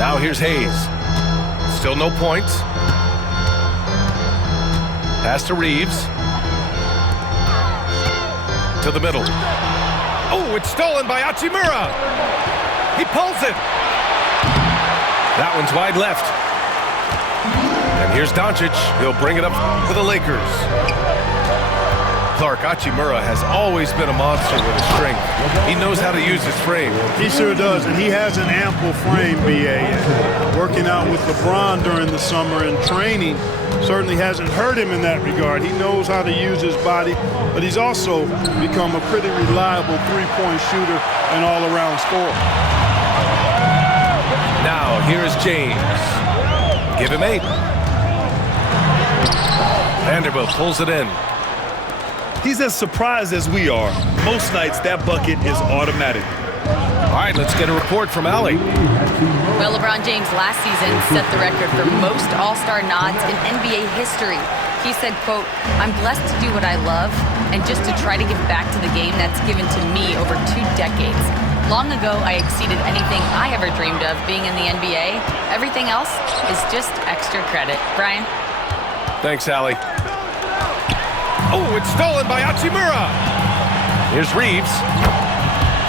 Now here's Hayes. Still no points. Pass to Reeves. To the middle. Oh, it's stolen by Hachimura. He pulls it. That one's wide left. And here's Doncic. He'll bring it up for the Lakers. Clark, Hachimura has always been a monster with his strength. He knows how to use his frame. He sure does, and he has an ample frame, B.A. Working out with LeBron during the summer and training certainly hasn't hurt him in that regard. He knows how to use his body, but he's also become a pretty reliable three-point shooter and all-around scorer. Now, here is James. Give him 8. Vanderbilt pulls it in. He's as surprised as we are. Most nights, that bucket is automatic. All right, let's get a report from Allie. Well, LeBron James last season set the record for most All-Star nods in NBA history. He said, quote, "I'm blessed to do what I love and just to try to give back to the game that's given to me over 2 decades. Long ago, I exceeded anything I ever dreamed of being in the NBA. Everything else is just extra credit." Brian? Thanks, Allie. Oh, it's stolen by Hachimura. Here's Reeves.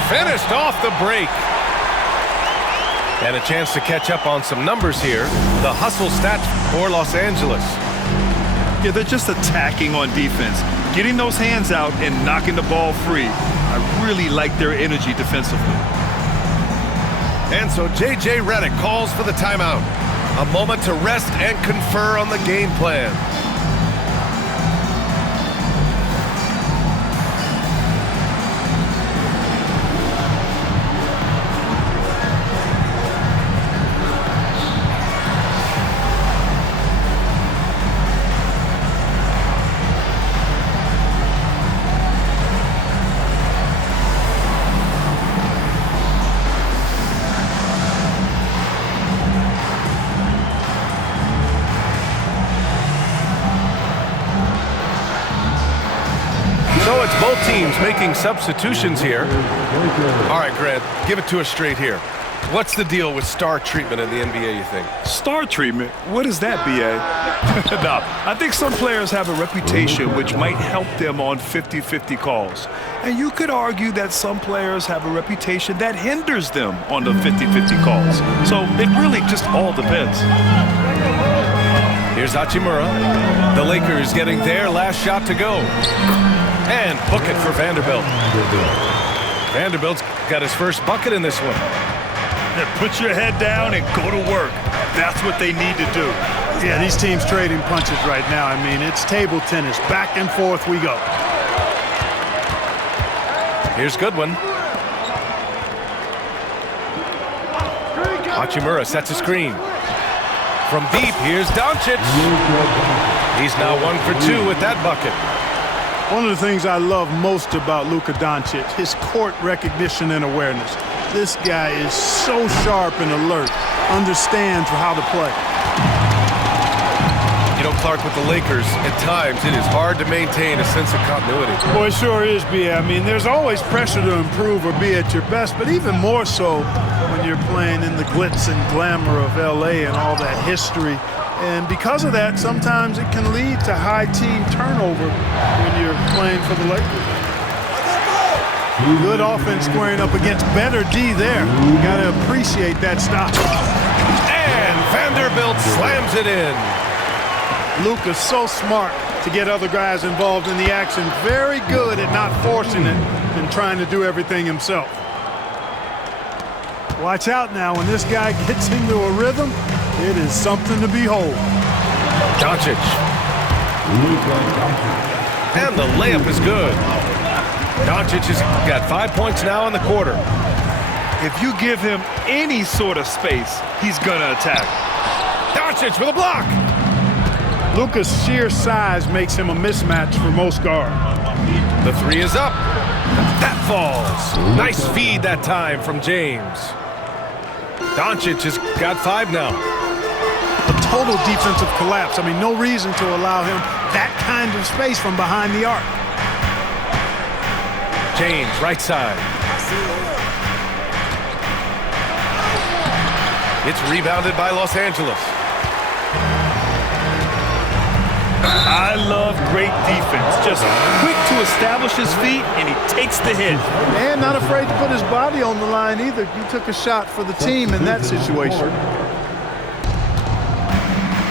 Finished off the break. And a chance to catch up on some numbers here. The hustle stats for Los Angeles. Yeah, they're just attacking on defense, getting those hands out and knocking the ball free. I really like their energy defensively. And so J.J. Redick calls for the timeout. A moment to rest and confer on the game plan. So it's both teams making substitutions here. All right, Grant, give it to us straight here. What's the deal with star treatment in the NBA, you think? Star treatment? What is that, B.A.? No, I think some players have a reputation which might help them on 50-50 calls. And you could argue that some players have a reputation that hinders them on the 50-50 calls. So it really just all depends. Here's Hachimura. The Lakers getting their last shot to go. And book it for Vanderbilt. Vanderbilt's got his first bucket in this one. Put your head down and go to work. That's what they need to do. Yeah, these teams trading punches right now. I mean, it's table tennis. Back and forth we go. Here's Goodwin. Hachimura sets a screen. From deep, here's Doncic. He's now 1 for 2 with that bucket. One of the things I love most about Luka Doncic, his court recognition and awareness. This guy is so sharp and alert, understands how to play. You know, Clark, with the Lakers, at times it is hard to maintain a sense of continuity. Boy, it sure is, B.A. I mean, there's always pressure to improve or be at your best, but even more so when you're playing in the glitz and glamour of L.A. and all that history. And because of that, sometimes it can lead to high team turnover when you're playing for the Lakers. Good offense squaring up against better D there. You got to appreciate that stop. And Vanderbilt slams it in. Luka's so smart to get other guys involved in the action. Very good at not forcing it and trying to do everything himself. Watch out now. When this guy gets into a rhythm, it is something to behold. Doncic. And the layup is good. Doncic has got 5 points now in the quarter. If you give him any sort of space, he's gonna attack. Doncic with a block. Luka's sheer size makes him a mismatch for most guards. The 3 is up. That falls. Nice feed that time from James. Doncic has got 5 now. A total defensive collapse. I mean, no reason to allow him that kind of space from behind the arc. James, right side. It's rebounded by Los Angeles. I love great defense. Just quick to establish his feet, and he takes the hit. And not afraid to put his body on the line either. He took a shot for the team in that situation.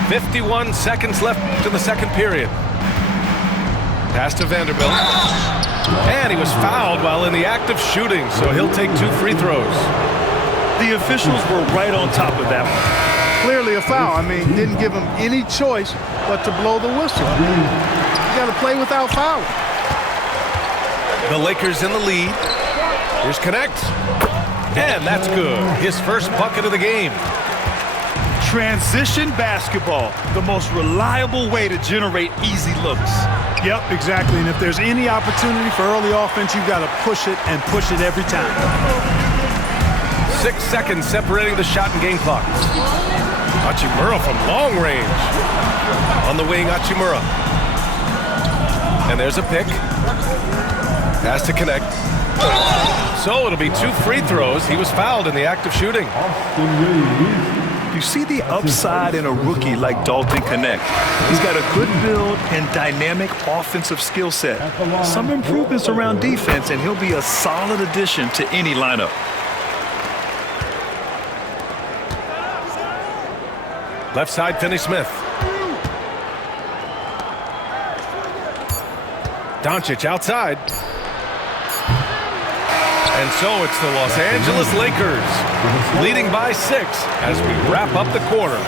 51 seconds left in the second period. Pass to Vanderbilt. And he was fouled while in the act of shooting, so he'll take 2 free throws. The officials were right on top of that one. Clearly a foul. I mean, didn't give him any choice but to blow the whistle. You got to play without foul. The Lakers in the lead. Here's Connect. And that's good. His first bucket of the game. Transition basketball, the most reliable way to generate easy looks. Yep, exactly. And if there's any opportunity for early offense, you've got to push it and push it every time. 6 seconds separating the shot and game clock. Hachimura from long range. On the wing, Hachimura. And there's a pick. Pass to Connect. So it'll be 2 free throws. He was fouled in the act of shooting. You see the upside in a rookie like Dalton Connect. He's got a good build and dynamic offensive skill set. Some improvements around defense, and he'll be a solid addition to any lineup. Left side, Finney-Smith. Doncic outside. And so it's the Los Angeles Lakers leading by 6 as we wrap up the quarter.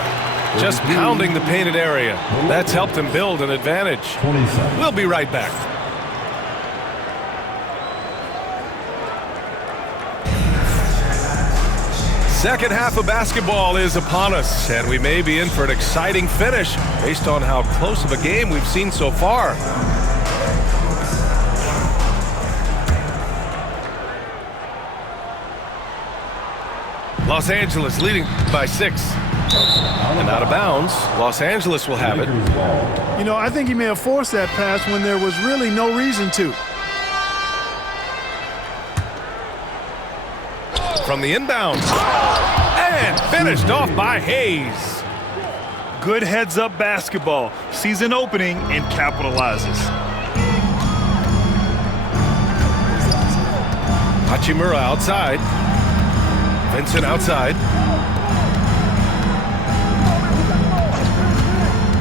Just pounding the painted area. That's helped them build an advantage. We'll be right back. Second half of basketball is upon us, and we may be in for an exciting finish based on how close of a game we've seen so far. Los Angeles leading by 6. And out of bounds, Los Angeles will have it. You know, I think he may have forced that pass when there was really no reason to. From the inbound. And finished off by Hayes. Good heads-up basketball. Sees an opening and capitalizes. Hachimura outside. Vincent outside.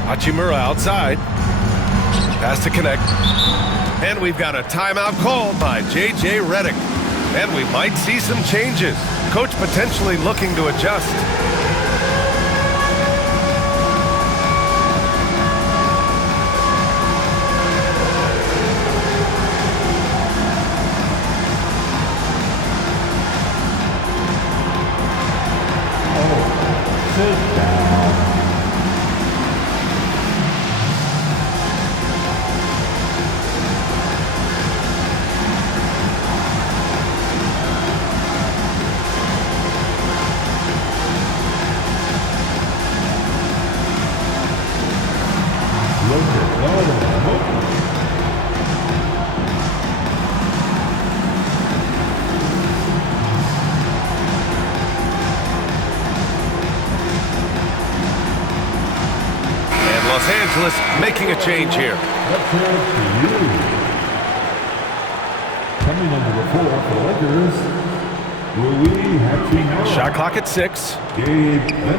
Hachimura outside. Pass to Connect. And we've got a timeout called by J.J. Redick. And we might see some changes. Coach potentially looking to adjust. Los Angeles making a change here. Coming on the report for the Lakers, Rui Hachimura. Shot clock at 6.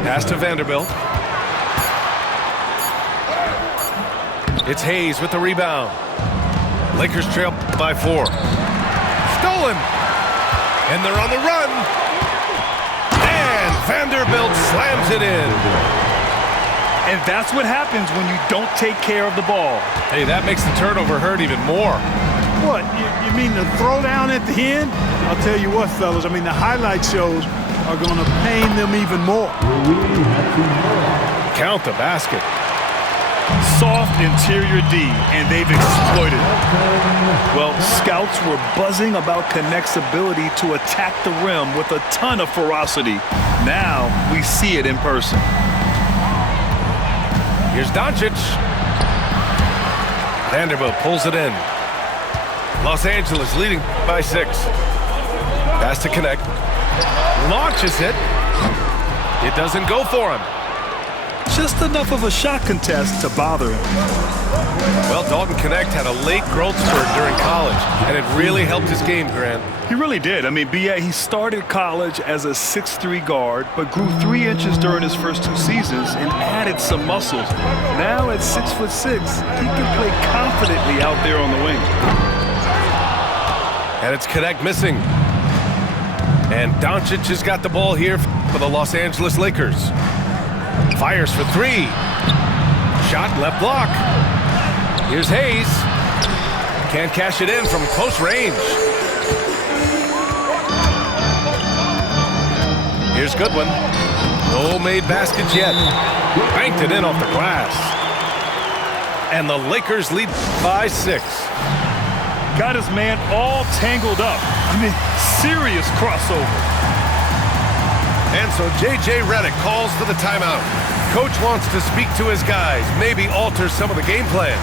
Pass to Vanderbilt. It's Hayes with the rebound. Lakers trail by 4. Stolen. And they're on the run. And Vanderbilt slams it in. And that's what happens when you don't take care of the ball. Hey, that makes the turnover hurt even more. What, you mean the throwdown at the end? I'll tell you what, fellas, I mean, the highlight shows are going to pain them even more. Count the basket. Soft interior D, and they've exploited it. Well, scouts were buzzing about Connect's ability to attack the rim with a ton of ferocity. Now we see it in person. Here's Doncic. Vanderbilt pulls it in. Los Angeles leading by 6. Pass to Connect. Launches it. It doesn't go for him. Just enough of a shot contest to bother him. Well, Dalton Knecht had a late growth spurt during college, and it really helped his game, Grant. He really did. I mean, B.A., he started college as a 6'3" guard, but grew 3 inches during his first 2 seasons and added some muscles. Now at 6'6", he can play confidently out there on the wing. And it's Knecht missing. And Doncic has got the ball here for the Los Angeles Lakers. Fires for 3. Shot left block. Here's Hayes. Can't cash it in from close range. Here's Goodwin. No made baskets yet. Banked it in off the glass. And the Lakers lead by 6. Got his man all tangled up. I mean, serious crossover. And so J.J. Redick calls for the timeout. Coach wants to speak to his guys, maybe alter some of the game plan.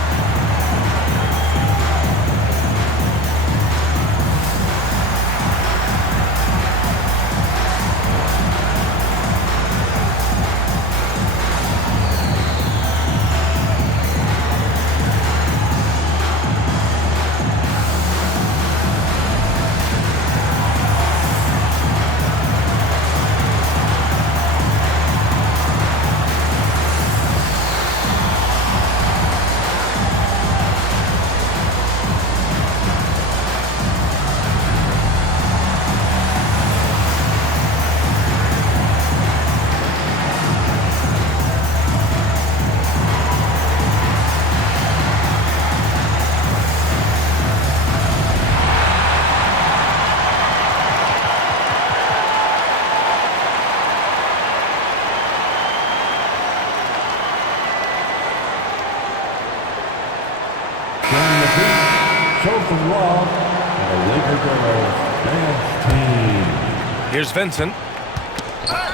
Chosen Love, and the Laker Girls Dance Team. Here's Vincent.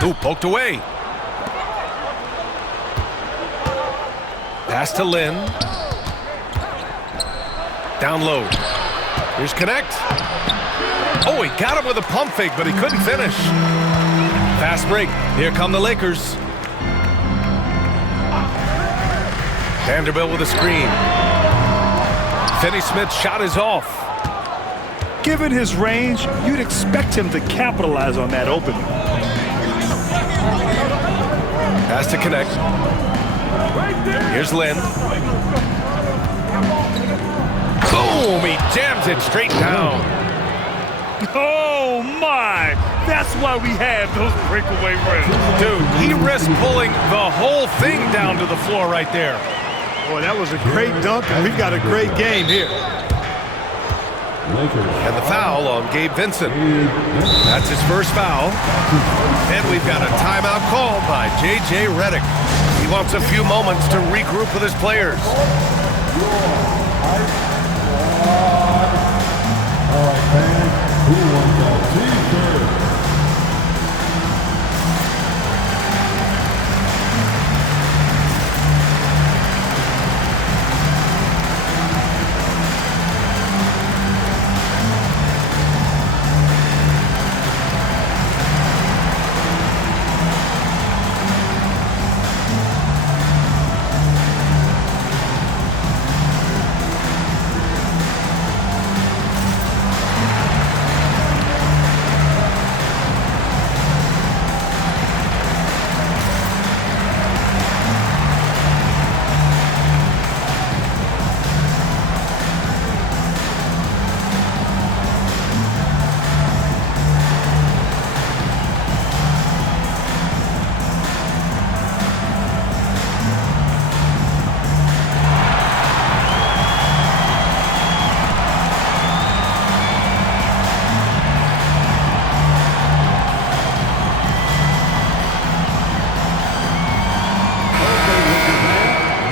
Ooh, poked away. Pass to Lynn. Down low. Here's Knecht. Oh, he got him with a pump fake, but he couldn't finish. Fast break. Here come the Lakers. Vanderbilt with a screen. Finney-Smith's shot is off. Given his range, you'd expect him to capitalize on that opening. Pass to Knecht. Here's Lynn. Boom! He jams it straight down. Oh, my! That's why we have those breakaway rims. Dude, he risked pulling the whole thing down to the floor right there. Boy, that was a great dunk, and we've got a great game here. And the foul on Gabe Vincent. That's his first foul. And we've got a timeout called by J.J. Redick. He wants a few moments to regroup with his players. All right, fans, who wants a t-shirt?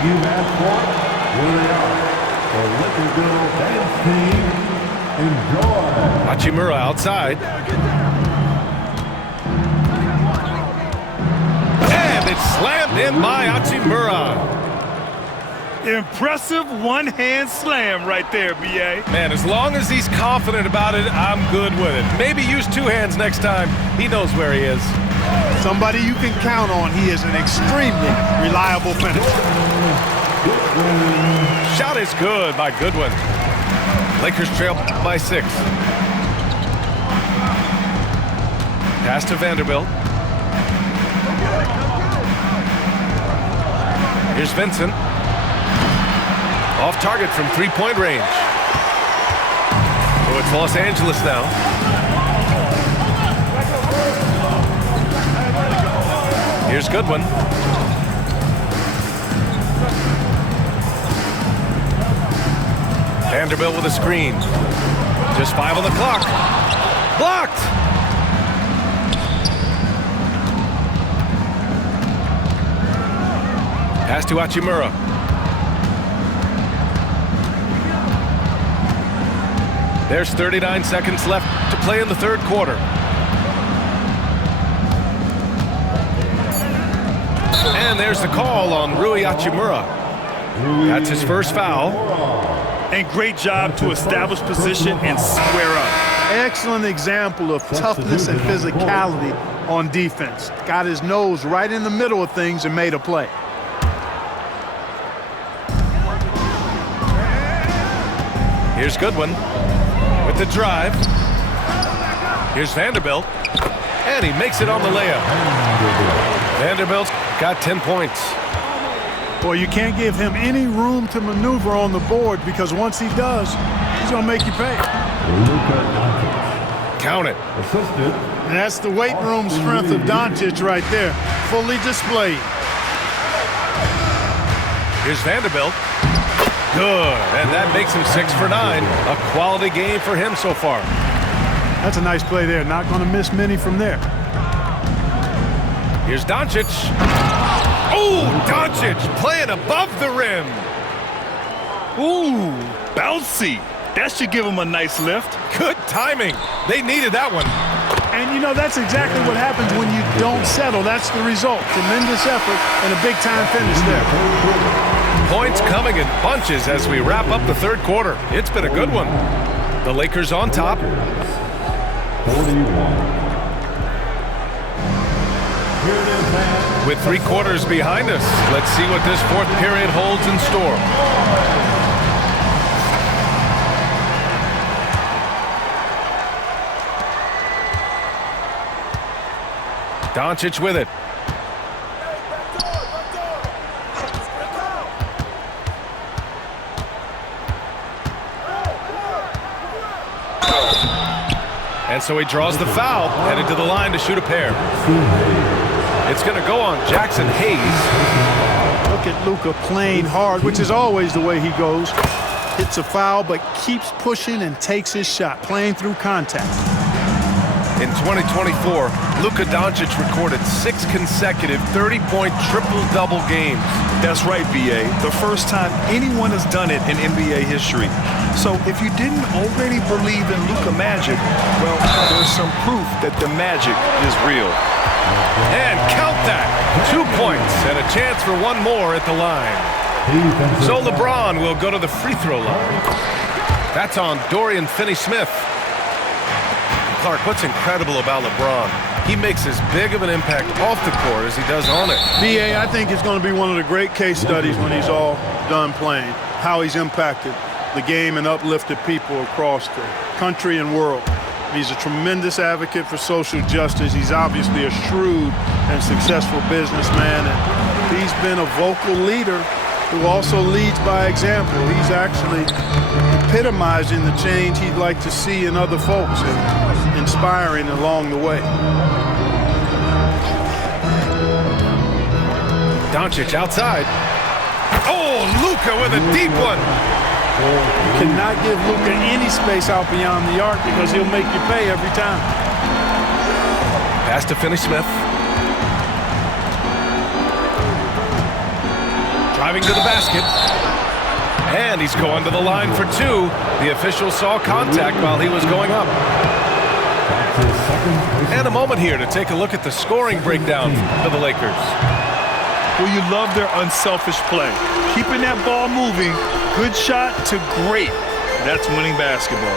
You asked for it, here they are. The Laker Girls Dance Team, enjoy. Hachimura outside. And it's slammed in by Hachimura. Impressive one-hand slam right there, B.A. Man, as long as he's confident about it, I'm good with it. Maybe use 2 hands next time. He knows where he is. Somebody you can count on. He is an extremely reliable finisher. Shot is good by Goodwin. Lakers trail by 6. Pass to Vanderbilt. Here's Vincent. Off target from three-point range. So it's Los Angeles now. Here's Goodwin. Vanderbilt with a screen. Just 5 on the clock. Blocked! Pass to Hachimura. There's 39 seconds left to play in the third quarter. And there's the call on Rui Hachimura. That's his first foul. And great job to establish position and square up. Excellent example of toughness and physicality on defense. Got his nose right in the middle of things and made a play. Here's Goodwin with the drive. Here's Vanderbilt. And he makes it on the layup. Vanderbilt's got 10 points. Boy, you can't give him any room to maneuver on the board because once he does, he's going to make you pay. Count it. Assisted. And that's the weight room strength of Doncic right there, fully displayed. Here's Vanderbilt. Good, and that makes him 6 for 9. A quality game for him so far. That's a nice play there. Not going to miss many from there. Here's Doncic. Oh, Doncic playing above the rim. Ooh, bouncy. That should give him a nice lift. Good timing. They needed that one. And, you know, that's exactly what happens when you don't settle. That's the result. Tremendous effort and a big-time finish there. Points coming in bunches as we wrap up the third quarter. It's been a good one. The Lakers on top. 41. With 3 quarters behind us, let's see what this fourth period holds in store. Doncic with it. And so he draws the foul, headed to the line to shoot a pair. It's going to go on Jackson Hayes. Look at Luka playing hard, which is always the way he goes. Hits a foul, but keeps pushing and takes his shot, playing through contact. In 2024, Luka Doncic recorded 6 consecutive 30-point triple-double games. That's right, B.A. The first time anyone has done it in NBA history. So if you didn't already believe in Luka magic, well, there's some proof that the magic is real. And count that. 2 points and a chance for one more at the line. So LeBron will go to the free throw line. That's on Dorian Finney-Smith. Clark, what's incredible about LeBron? He makes as big of an impact off the court as he does on it. B.A., I think it's going to be one of the great case studies when he's all done playing, how he's impacted the game and uplifted people across the country and world. He's a tremendous advocate for social justice. He's obviously a shrewd and successful businessman, and he's been a vocal leader who also leads by example. He's actually epitomizing the change he'd like to see in other folks and inspiring along the way. Doncic outside. Oh, Luka with a deep one. You cannot give Luka any space out beyond the arc because he'll make you pay every time. Pass to Finney-Smith. Driving to the basket. And he's going to the line for 2. The official saw contact while he was going up. And a moment here to take a look at the scoring breakdown for the Lakers. Well, you love their unselfish play. Keeping that ball moving, good shot to great. That's winning basketball.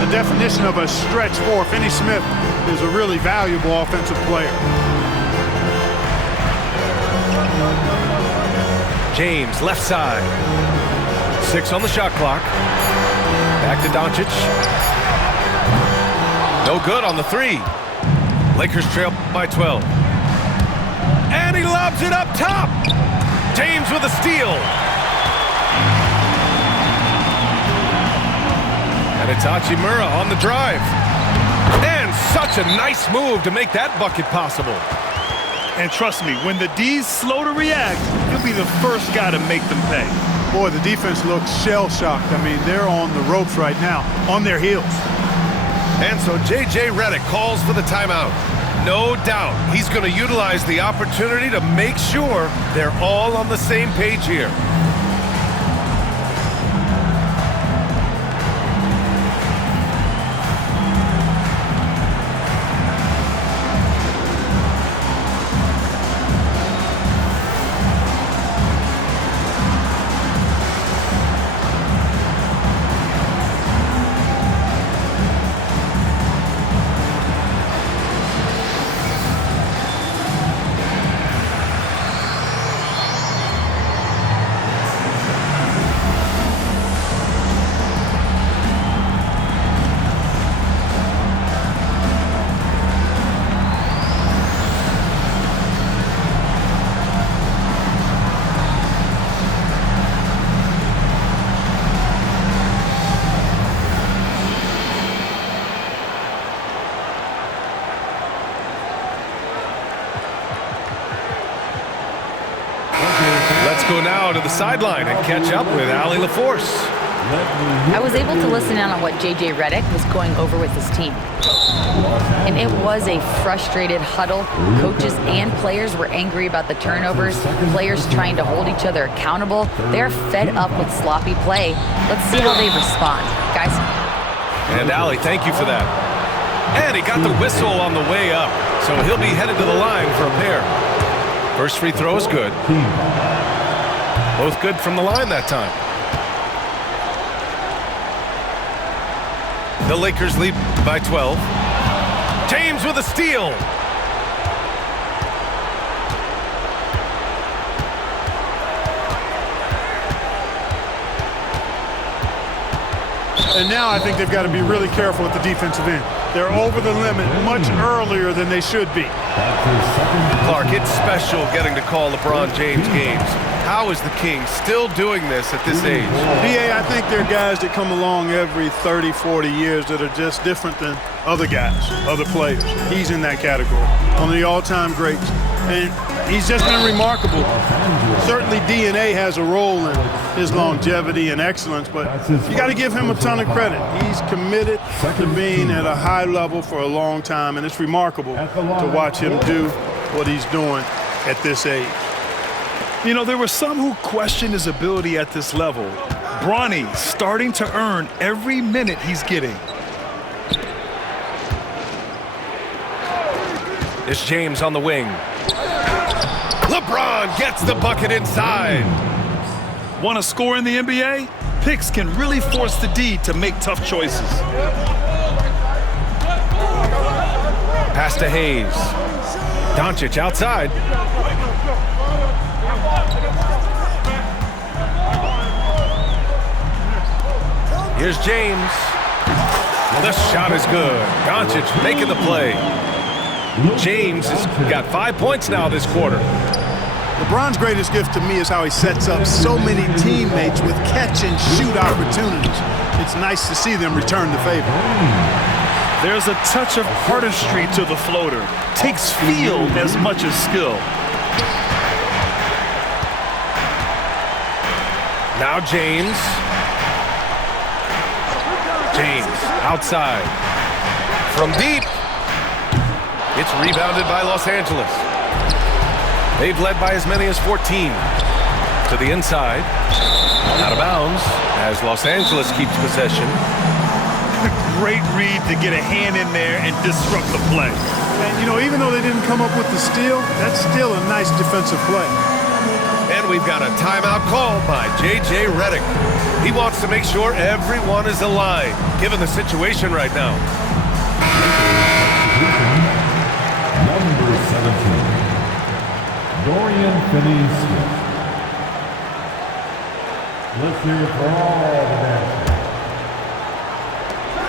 The definition of a stretch 4. Finney-Smith is a really valuable offensive player. James, left side. 6 on the shot clock. Back to Doncic. No good on the 3. Lakers trail by 12. And he lobs it up top. James with a steal. And it's Hachimura on the drive. And such a nice move to make that bucket possible. And trust me, when the D's slow to react, he'll be the first guy to make them pay. Boy, the defense looks shell-shocked. I mean, they're on the ropes right now, on their heels. And so J.J. Redick calls for the timeout. No doubt he's going to utilize the opportunity to make sure they're all on the same page here. Go now to the sideline and catch up with Allie LaForce. I was able to listen in on what J.J. Redick was going over with his team. And it was a frustrated huddle. Coaches and players were angry about the turnovers. Players trying to hold each other accountable. They're fed up with sloppy play. Let's see how they respond. Guys. And Allie, thank you for that. And he got the whistle on the way up. So he'll be headed to the line for a pair. First free throw is good. Both good from the line that time. The Lakers lead by 12. James with a steal. And now I think they've got to be really careful at the defensive end. They're over the limit much earlier than they should be. Clark, it's special getting to call LeBron James games. How is the King still doing this at this age? B.A., I think there are guys that come along every 30, 40 years that are just different than other guys, other players. He's in that category, one of the all-time greats. And he's just been remarkable. Certainly DNA has a role in his longevity and excellence, but you got to give him a ton of credit. He's committed to being at a high level for a long time, and it's remarkable to watch him do what he's doing at this age. You know, there were some who questioned his ability at this level. Bronny starting to earn every minute he's getting. It's James on the wing. LeBron gets the bucket inside. Want to score in the NBA? Picks can really force the D to make tough choices. Pass to Hayes. Doncic outside. Here's James. The shot is good. Doncic making the play. James has got 5 points now this quarter. LeBron's greatest gift to me is how he sets up so many teammates with catch-and-shoot opportunities. It's nice to see them return the favor. There's a touch of artistry to the floater. Takes feel as much as skill. Now James. James outside. From deep. It's rebounded by Los Angeles. They've led by as many as 14. To the inside. Out of bounds as Los Angeles keeps possession. Great read to get a hand in there and disrupt the play. And, you know, even though they didn't come up with the steal, that's still a nice defensive play. And we've got a timeout called by J.J. Redick. He wants to make sure everyone is aligned, given the situation right now. Dorian Finney-Smith. Let's hear it for all the dancers.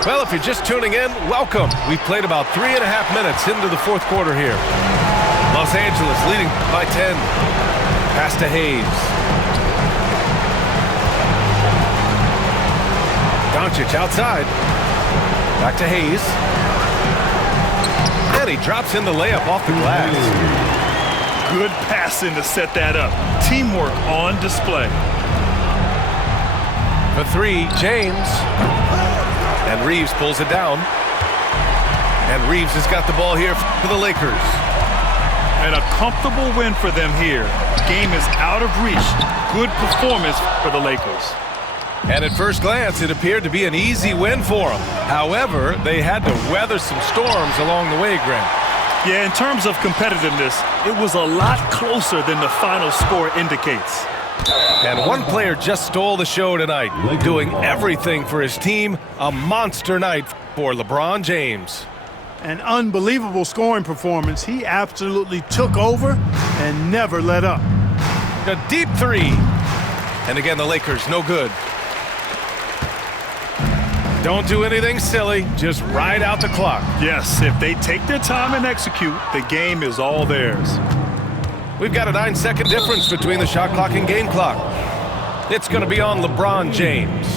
Well, if you're just tuning in, welcome. We've played about 3.5 minutes into the fourth quarter here. Los Angeles leading by 10. Pass to Hayes. Doncic outside. Back to Hayes. And he drops in the layup off the glass. Good passing to set that up. Teamwork on display. For three, James. And Reeves pulls it down. And Reeves has got the ball here for the Lakers. And a comfortable win for them here. Game is out of reach. Good performance for the Lakers. And at first glance, it appeared to be an easy win for them. However, they had to weather some storms along the way, Grant. Yeah, in terms of competitiveness, it was a lot closer than the final score indicates. And one player just stole the show tonight, doing everything for his team. A monster night for LeBron James. An unbelievable scoring performance. He absolutely took over and never let up. A deep three. And again, the Lakers, no good. Don't do anything silly. Just ride out the clock. Yes, if they take their time and execute, the game is all theirs. We've got a 9-second difference between the shot clock and game clock. It's going to be on LeBron James.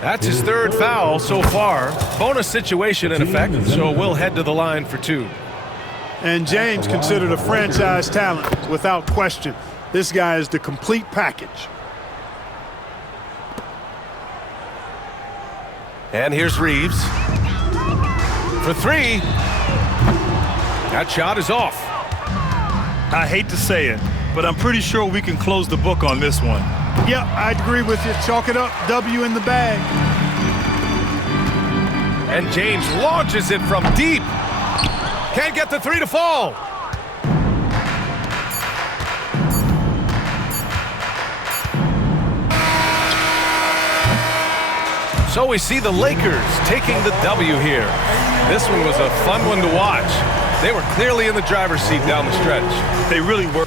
That's his third foul so far. Bonus situation in effect, so we'll head to the line for two. And James considered a franchise talent without question. This guy is the complete package. And here's Reeves. For three. That shot is off. I hate to say it, but I'm pretty sure we can close the book on this one. Yep, I'd agree with you. Chalk it up. W in the bag. And James launches it from deep. Can't get the three to fall. So we see the Lakers taking the W here. This one was a fun one to watch. They were clearly in the driver's seat down the stretch. They really were.